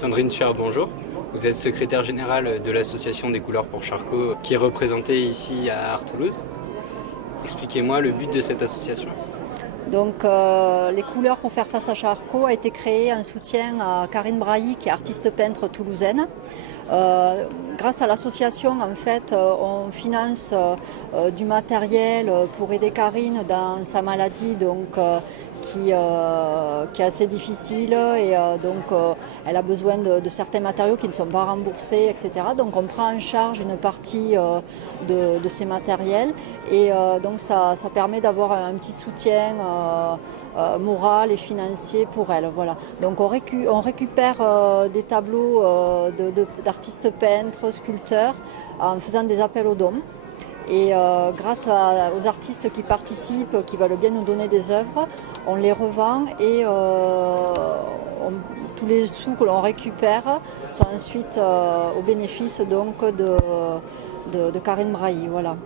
Sandrine Suard, bonjour. Vous êtes secrétaire générale de l'association des couleurs pour Charcot qui est représentée ici à Art-Toulouse. Expliquez-moi le but de cette association. Donc, les couleurs pour faire face à Charcot a été créé en soutien à Karine Brailly, qui est artiste peintre toulousaine. Grâce à l'association, en fait, on finance du matériel pour aider Karine dans sa maladie, donc qui est assez difficile, et elle a besoin de certains matériaux qui ne sont pas remboursés, etc. Donc on prend en charge une partie de ces matériels, et donc ça permet d'avoir un petit soutien moral et financier pour elle. Voilà. Donc on récupère des tableaux d'artistes peintres, sculpteurs, en faisant des appels aux dons. Et grâce aux artistes qui participent, qui veulent bien nous donner des œuvres, on les revend, et tous les sous que l'on récupère sont ensuite au bénéfice donc de Karine Brailly. Voilà.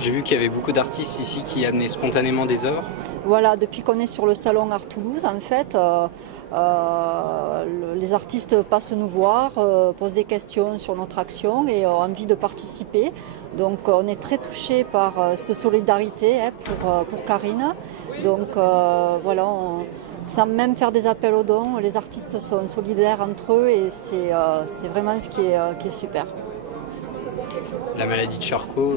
J'ai vu qu'il y avait beaucoup d'artistes ici qui amenaient spontanément des œuvres. Voilà, depuis qu'on est sur le salon Art-Toulouse, en fait, les artistes passent nous voir, posent des questions sur notre action et ont envie de participer. Donc on est très touchés par cette solidarité pour Karine. Donc voilà, sans même faire des appels aux dons, les artistes sont solidaires entre eux, et c'est vraiment ce qui est super. La maladie de Charcot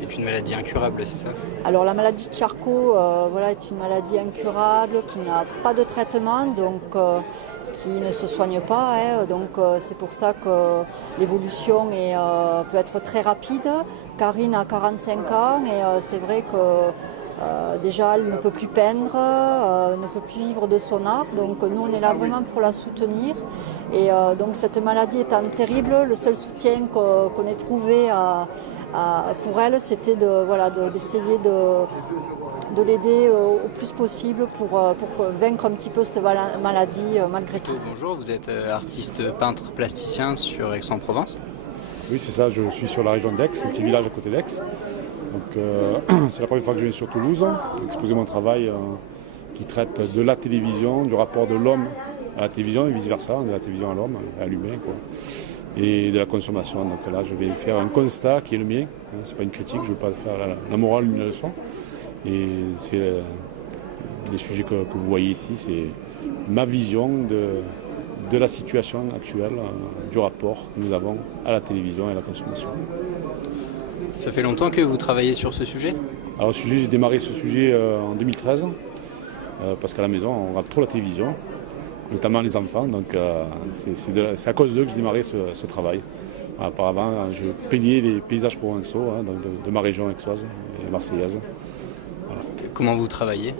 est une maladie incurable, c'est ça? Alors la maladie de Charcot est une maladie incurable qui n'a pas de traitement, donc qui ne se soigne pas. Donc c'est pour ça que l'évolution peut être très rapide. Karine a 45 ans, et c'est vrai que déjà elle ne peut plus peindre, ne peut plus vivre de son art. Donc nous on est là vraiment pour la soutenir. Et donc cette maladie étant terrible, le seul soutien qu'on ait trouvé pour elle, c'était d'essayer de l'aider au plus possible pour vaincre un petit peu cette maladie malgré tout. Bonjour, vous êtes artiste peintre plasticien sur Aix-en-Provence. Oui, c'est ça, je suis sur la région d'Aix, un petit village à côté d'Aix. Donc c'est la première fois que je viens sur Toulouse, exposer mon travail qui traite de la télévision, du rapport de l'homme à la télévision et vice-versa, de la télévision à l'homme, à l'humain, et de la consommation. Donc là, je vais faire un constat qui est le mien. C'est pas une critique, je ne veux pas faire la morale ni la leçon. Et c'est les sujets que vous voyez ici, c'est ma vision de la situation actuelle, du rapport que nous avons à la télévision et à la consommation. Ça fait longtemps que vous travaillez sur ce sujet? Alors j'ai démarré ce sujet en 2013, parce qu'à la maison, on regarde trop la télévision, notamment les enfants, donc c'est à cause d'eux que j'ai démarré ce travail. Auparavant, je peignais les paysages provençaux de ma région aixoise et marseillaise. Voilà. Comment vous travaillez?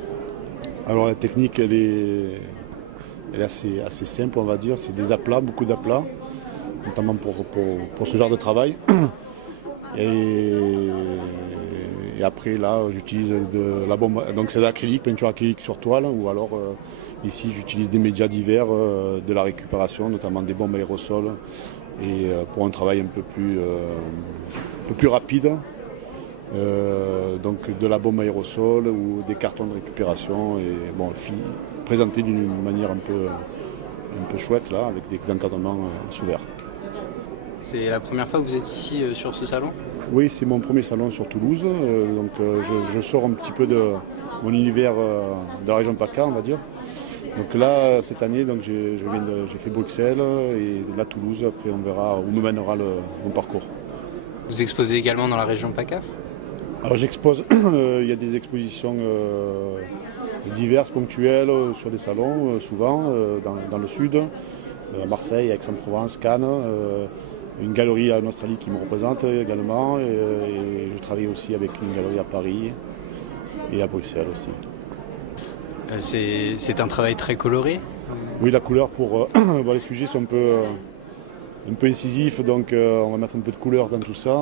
Alors la technique, elle est assez simple, on va dire. C'est des aplats, beaucoup d'aplats, notamment pour ce genre de travail. Et après, là, j'utilise de la bombe, donc c'est de l'acrylique, peinture acrylique sur toile, ou alors ici, j'utilise des médias divers, de la récupération, notamment des bombes aérosols, et pour un travail un peu plus rapide, donc de la bombe aérosol ou des cartons de récupération, et présenté d'une manière un peu chouette, là, avec des encadrements sous verre. C'est la première fois que vous êtes ici sur ce salon? Oui, c'est mon premier salon sur Toulouse, donc je sors un petit peu de mon univers de la région PACA, on va dire. Donc là, cette année, donc j'ai fait Bruxelles et là Toulouse, après on verra où me mènera mon parcours. Vous exposez également dans la région PACA? Alors j'expose, il y a des expositions diverses, ponctuelles, sur des salons, souvent dans le sud, à Marseille, Aix-en-Provence, Cannes. Une galerie en Australie qui me représente également, et je travaille aussi avec une galerie à Paris et à Bruxelles aussi. C'est un travail très coloré? Oui, la couleur les sujets sont un peu incisifs, donc on va mettre un peu de couleur dans tout ça,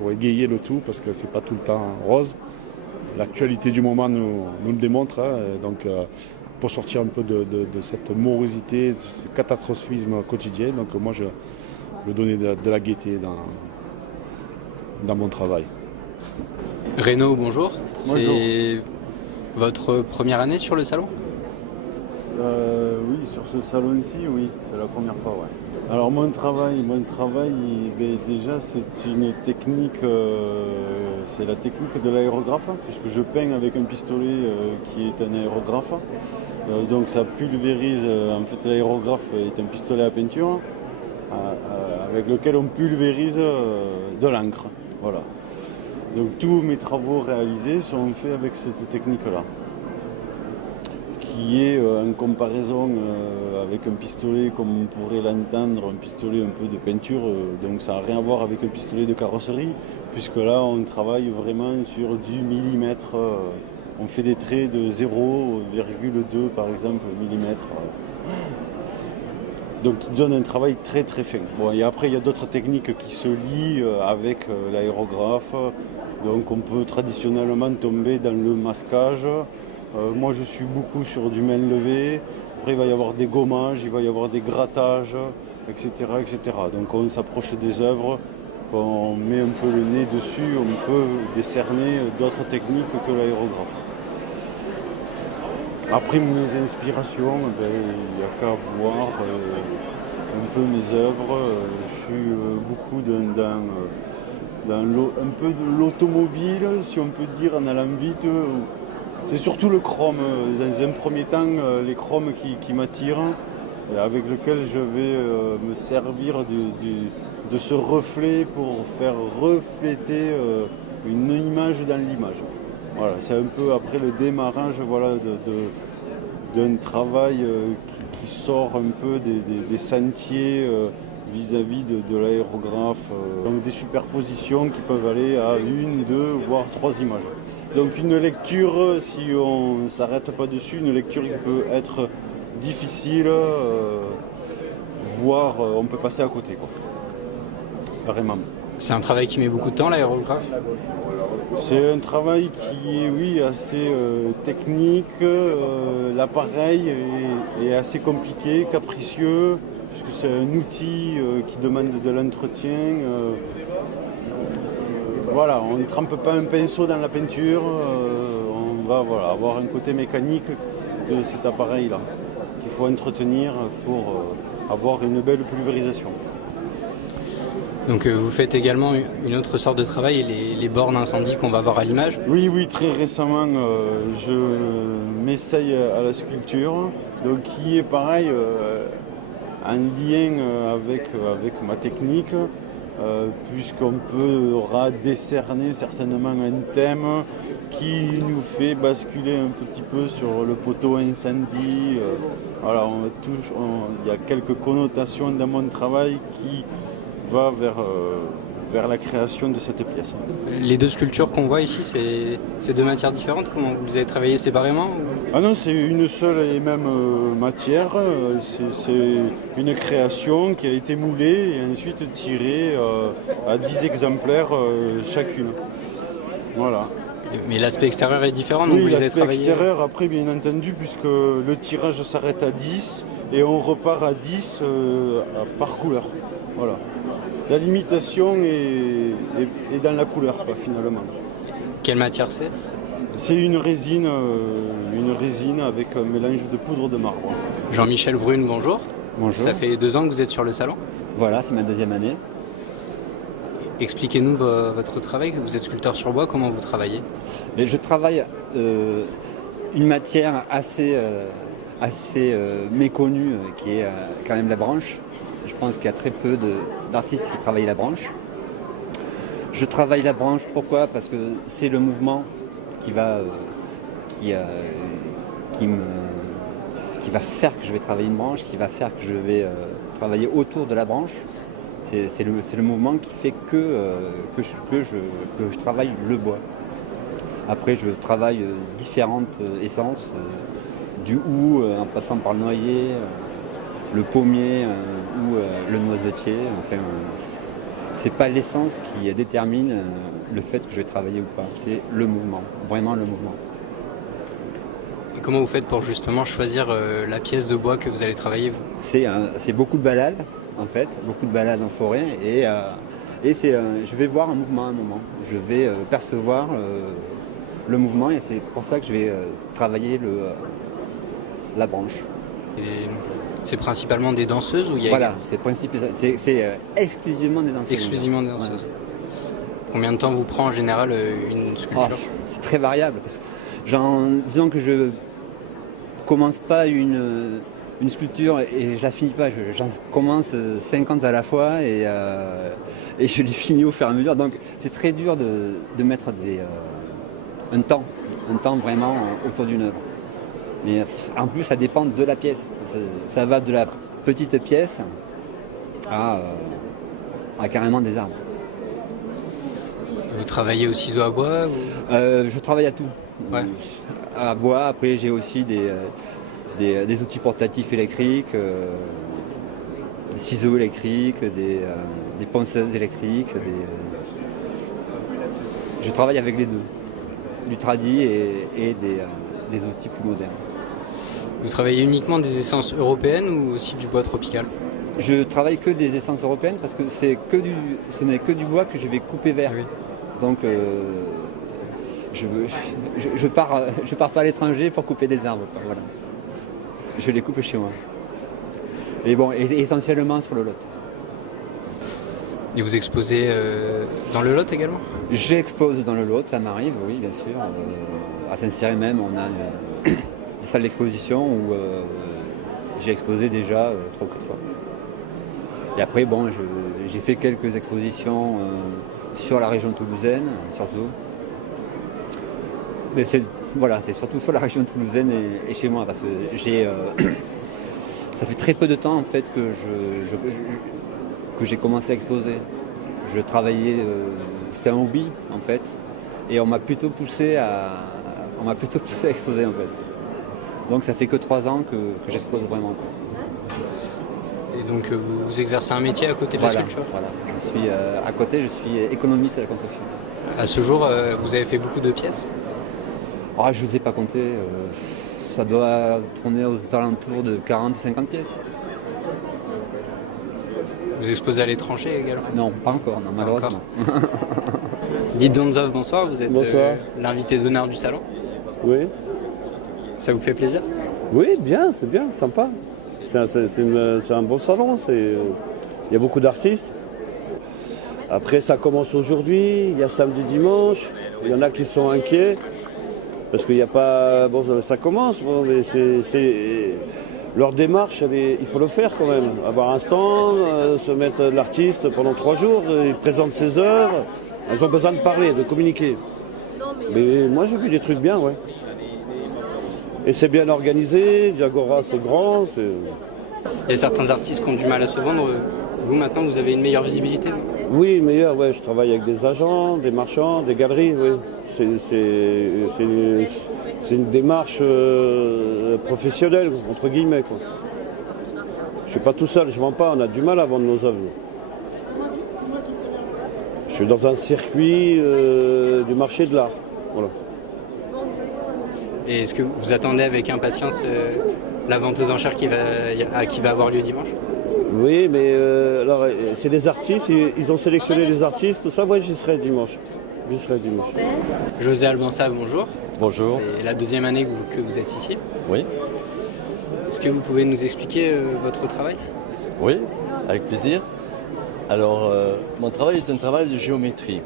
pour égayer le tout, parce que c'est pas tout le temps rose. L'actualité du moment nous le démontre, donc pour sortir un peu de cette morosité, de ce catastrophisme quotidien. Donc moi je donner de la gaieté dans mon travail. Renaud, bonjour. Bonjour. C'est votre première année sur le salon? Oui, sur ce salon-ci, oui, c'est la première fois, ouais. Alors mon travail, déjà c'est une technique, c'est la technique de l'aérographe, puisque je peins avec un pistolet qui est un aérographe. Donc ça pulvérise, en fait l'aérographe est un pistolet à peinture avec lequel on pulvérise de l'encre. Voilà. Donc tous mes travaux réalisés sont faits avec cette technique-là, qui est en comparaison avec un pistolet comme on pourrait l'entendre, un pistolet un peu de peinture, donc ça n'a rien à voir avec un pistolet de carrosserie, puisque là on travaille vraiment sur du millimètre, on fait des traits de 0,2 par exemple millimètre, donc qui donne un travail très très fin. Bon, et après il y a d'autres techniques qui se lient avec l'aérographe, donc on peut traditionnellement tomber dans le masquage. Moi je suis beaucoup sur du main levée, après il va y avoir des gommages, il va y avoir des grattages, etc. etc. Donc on s'approche des œuvres, on met un peu le nez dessus, on peut décerner d'autres techniques que l'aérographe. Après mes inspirations, il n'y a qu'à voir un peu mes œuvres. Je suis beaucoup dans un peu de l'automobile, si on peut dire, en allant vite. C'est surtout le chrome, dans un premier temps, les chromes qui m'attirent, avec lequel je vais me servir de ce reflet pour faire refléter une image dans l'image. Voilà, c'est un peu après le démarrage d'un travail qui sort un peu des sentiers vis-à-vis de l'aérographe. Donc des superpositions qui peuvent aller à 1, 2, voire 3 images. Donc une lecture, si on ne s'arrête pas dessus, une lecture qui peut être difficile, voire on peut passer à côté, quoi. Vraiment. C'est un travail qui met beaucoup de temps, l'aérographe? C'est un travail qui est, oui, assez technique. L'appareil est assez compliqué, capricieux, puisque c'est un outil qui demande de l'entretien. Voilà, on ne trempe pas un pinceau dans la peinture, on va avoir un côté mécanique de cet appareil-là qu'il faut entretenir pour avoir une belle pulvérisation. Donc vous faites également une autre sorte de travail, les bornes incendie qu'on va voir à l'image? Oui, très récemment, je m'essaye à la sculpture, donc qui est pareil, en lien avec ma technique. Puisqu'on pourra décerner certainement un thème qui nous fait basculer un petit peu sur le poteau incendie. Voilà, il y a quelques connotations dans mon travail qui va vers la création de cette pièce. Les deux sculptures qu'on voit ici, c'est deux matières différentes? Comment vous les avez travaillées séparément? Ah non, c'est une seule et même matière. C'est une création qui a été moulée et ensuite tirée à 10 exemplaires chacune. Voilà. Mais l'aspect extérieur est différent, donc oui, vous les avez travaillés? L'aspect extérieur, après, bien entendu, puisque le tirage s'arrête à 10 et on repart à 10 par couleur. Voilà. La limitation est dans la couleur, finalement. Quelle matière c'est? C'est une résine avec un mélange de poudre de marbre. Jean-Michel Brune, bonjour. Bonjour. Ça fait 2 ans que vous êtes sur le salon? Voilà, c'est ma 2e année. Expliquez-nous votre travail. Vous êtes sculpteur sur bois, comment vous travaillez? Mais je travaille une matière assez méconnue qui est quand même la branche. Je pense qu'il y a très peu d'artistes qui travaillent la branche. Je travaille la branche, pourquoi? Parce que c'est le mouvement qui va faire que je vais travailler une branche, qui va faire que je vais travailler autour de la branche. C'est le mouvement qui fait que je travaille le bois. Après, je travaille différentes essences, du hou en passant par le noyer, le pommier ou le noisetier. Enfin, c'est pas l'essence qui détermine le fait que je vais travailler ou pas. C'est le mouvement, vraiment le mouvement. Et comment vous faites pour justement choisir la pièce de bois que vous allez travailler? C'est beaucoup de balades, en fait, beaucoup de balades en forêt et je vais voir un mouvement à un moment. Je vais percevoir le mouvement et c'est pour ça que je vais travailler la branche. Et c'est principalement des danseuses ou il y a Voilà, c'est exclusivement des danseuses. exclusivement des danseuses. Voilà. Combien de temps vous prend en général une sculpture? C'est très variable. Disons que je commence pas une sculpture et je la finis pas. J'en commence 50 à la fois et je les finis au fur et à mesure. Donc c'est très dur de mettre un temps vraiment autour d'une œuvre. Mais en plus, ça dépend de la pièce. Ça va de la petite pièce à carrément des arbres. Vous travaillez au ciseau à bois ou... Je travaille à tout. Ouais. À bois, après j'ai aussi des outils portatifs électriques, des ciseaux électriques, des ponceuses électriques. Je travaille avec les deux, du tradi et des outils plus modernes. Vous travaillez uniquement des essences européennes ou aussi du bois tropical? Je travaille que des essences européennes parce que ce n'est que du bois que je vais couper vert. Oui. Donc je pars pas à l'étranger pour couper des arbres. Quoi, voilà. Je les coupe chez moi. Et bon, essentiellement sur le Lot. Et vous exposez dans le Lot également? J'expose dans le Lot, ça m'arrive, oui, bien sûr. À Saint-Cyré même, on a des salles d'exposition où j'ai exposé déjà 3 ou 4 fois. Et après, bon, j'ai fait quelques expositions sur la région toulousaine, surtout. Mais c'est surtout sur la région toulousaine et chez moi, parce que ça fait très peu de temps en fait que j'ai commencé à exposer. Je travaillais, c'était un hobby en fait, et on m'a plutôt poussé à exposer en fait. Donc ça fait que 3 ans que j'expose vraiment. Et donc vous exercez un métier à côté de la sculpture? Voilà, à côté, je suis économiste à la construction. À ce jour, vous avez fait beaucoup de pièces? Je ne les ai pas comptées. Ça doit tourner aux alentours de 40 ou 50 pièces. Vous exposez à l'étranger également? Non, pas encore, non, malheureusement. Dites Donzov, bonsoir, vous êtes l'invité d'honneur du salon. Oui. Ça vous fait plaisir? Oui, bien, c'est bien, sympa. C'est un bon salon, il y a beaucoup d'artistes. Après, ça commence aujourd'hui, il y a samedi, dimanche. Il y en a qui sont inquiets parce qu'il n'y a pas... Bon, ça commence, bon, mais leur démarche, il faut le faire quand même. Avoir un stand, se mettre l'artiste pendant 3 jours, il présente ses œuvres. Ils ont besoin de parler, de communiquer. Mais moi, j'ai vu des trucs bien, ouais. Et c'est bien organisé, Diagora c'est grand. Il y a certains artistes qui ont du mal à se vendre. Vous maintenant vous avez une meilleure visibilité? Oui, meilleure, ouais. Je travaille avec des agents, des marchands, des galeries, oui. C'est une démarche professionnelle, entre guillemets, quoi. Je suis pas tout seul, je vends pas, on a du mal à vendre nos œuvres. Je suis dans un circuit du marché de l'art. Voilà. Et est-ce que vous attendez avec impatience la vente aux enchères qui va avoir lieu dimanche? Oui, mais alors c'est des artistes, ils ont sélectionné des artistes, tout ça, moi j'y serai dimanche. José Albansa, bonjour. Bonjour. C'est la 2e année que vous êtes ici. Oui. Est-ce que vous pouvez nous expliquer votre travail? Oui, avec plaisir. Alors, mon travail est un travail de géométrie.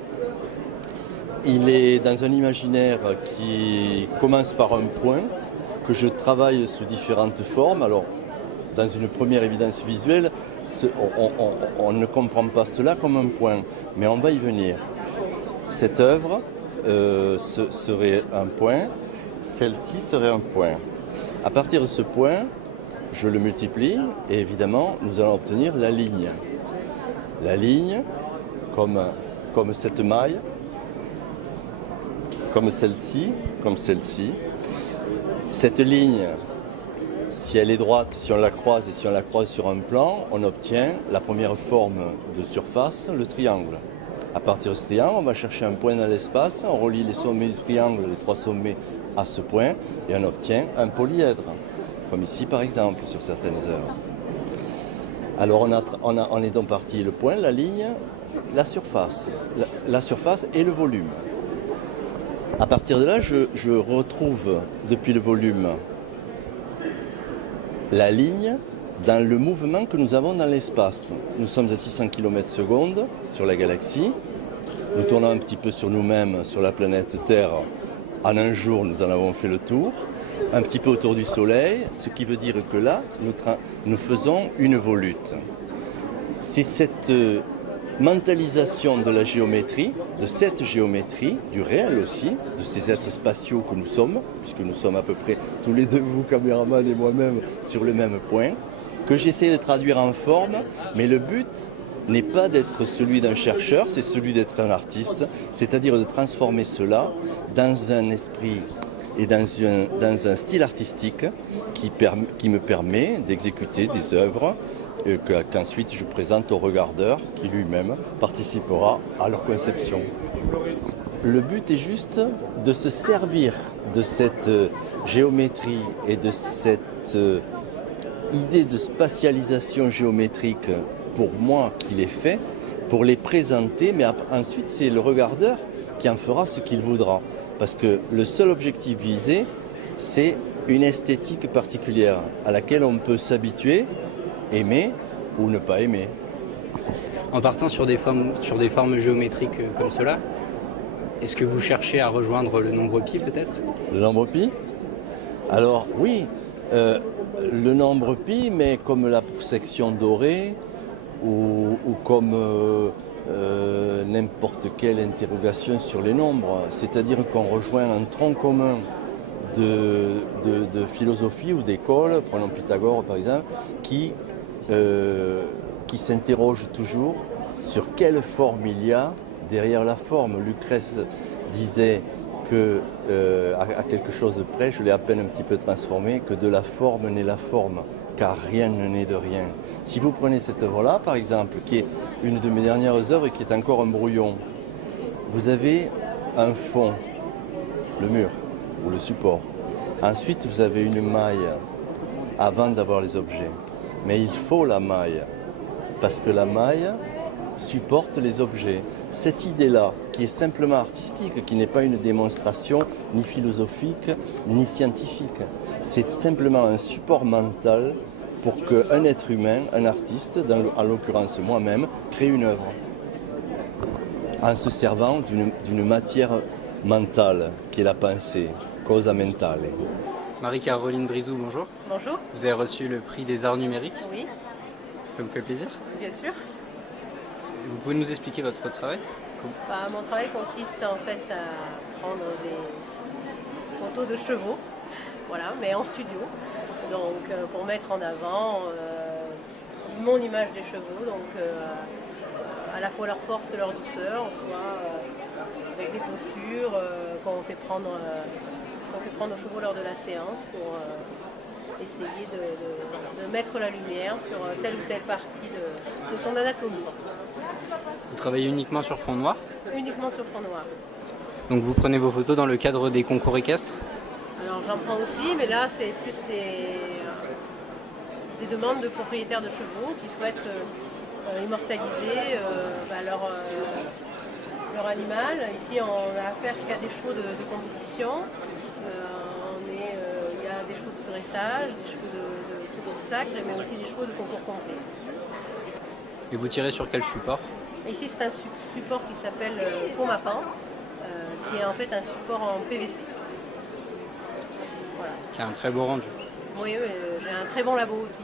Il est dans un imaginaire qui commence par un point, que je travaille sous différentes formes. Alors, dans une première évidence visuelle, on ne comprend pas cela comme un point, mais on va y venir. Cette œuvre serait un point, celle-ci serait un point. À partir de ce point, je le multiplie et évidemment, nous allons obtenir la ligne. La ligne, comme cette maille, comme celle-ci. Cette ligne, si elle est droite, si on la croise et si on la croise sur un plan, on obtient la première forme de surface, le triangle. À partir de ce triangle, on va chercher un point dans l'espace, on relie les sommets du triangle, les 3 sommets à ce point, et on obtient un polyèdre, comme ici par exemple, sur certaines œuvres. Alors on est donc parti le point, la ligne, la surface et le volume. À partir de là, je retrouve depuis le volume la ligne dans le mouvement que nous avons dans l'espace. Nous sommes à 600 km/s sur la galaxie. Nous tournons un petit peu sur nous-mêmes, sur la planète Terre. En un jour, nous en avons fait le tour. Un petit peu autour du Soleil, ce qui veut dire que là, nous faisons une volute. C'est cette mentalisation de la géométrie, de cette géométrie, du réel aussi, de ces êtres spatiaux que nous sommes, puisque nous sommes à peu près tous les deux, vous caméramans et moi-même, sur le même point, que j'essaie de traduire en forme, mais le but n'est pas d'être celui d'un chercheur, c'est celui d'être un artiste, c'est-à-dire de transformer cela dans un esprit et dans un style artistique qui me permet d'exécuter des œuvres qu'ensuite je présente au regardeur qui lui-même participera à leur conception. Le but est juste de se servir de cette géométrie et de cette idée de spatialisation géométrique pour moi qui les fait, pour les présenter, mais ensuite c'est le regardeur qui en fera ce qu'il voudra. Parce que le seul objectif visé, c'est une esthétique particulière à laquelle on peut s'habituer, aimer ou ne pas aimer. En partant sur des formes géométriques comme cela, est-ce que vous cherchez à rejoindre le nombre pi peut-être? Le nombre pi? Alors oui, le nombre pi, mais comme la section dorée ou comme n'importe quelle interrogation sur les nombres. C'est-à-dire qu'on rejoint un tronc commun de philosophie ou d'école, prenons Pythagore par exemple, qui s'interroge toujours sur quelle forme il y a derrière la forme. Lucrèce disait que, à quelque chose de près, je l'ai à peine un petit peu transformé, que de la forme naît la forme, car rien ne naît de rien. Si vous prenez cette œuvre-là, par exemple, qui est une de mes dernières œuvres et qui est encore un brouillon, vous avez un fond, le mur ou le support. Ensuite, vous avez une maille avant d'avoir les objets. Mais il faut la maille, parce que la maille supporte les objets. Cette idée-là, qui est simplement artistique, qui n'est pas une démonstration ni philosophique, ni scientifique, c'est simplement un support mental pour qu'un être humain, un artiste, en l'occurrence moi-même, crée une œuvre en se servant d'une matière mentale qui est la pensée, cosa mentale. Marie-Caroline Brizou, bonjour. Bonjour. Vous avez reçu le prix des arts numériques. Oui. Ça vous fait plaisir? Bien sûr. Vous pouvez nous expliquer votre travail? Mon travail consiste en fait à prendre des photos de chevaux, voilà, mais en studio. Donc pour mettre en avant mon image des chevaux, donc à la fois leur force et leur douceur, soit avec des postures qu'on fait prendre aux chevaux lors de la séance pour essayer de mettre la lumière sur telle ou telle partie de son anatomie. Vous travaillez uniquement sur fond noir? Uniquement sur fond noir. Donc vous prenez vos photos dans le cadre des concours équestres? Alors j'en prends aussi, mais là c'est plus des demandes de propriétaires de chevaux qui souhaitent immortaliser leur animal. Ici on a affaire qu'à des chevaux de compétition. Il y a des chevaux de dressage, des chevaux de saut d'obstacle, mais aussi des chevaux de concours complet. Et vous tirez sur quel support? Ici c'est un support qui s'appelle Pomapin, qui est en fait un support en PVC. Voilà. Qui a un très beau rendu. Oui, j'ai un très bon labo aussi.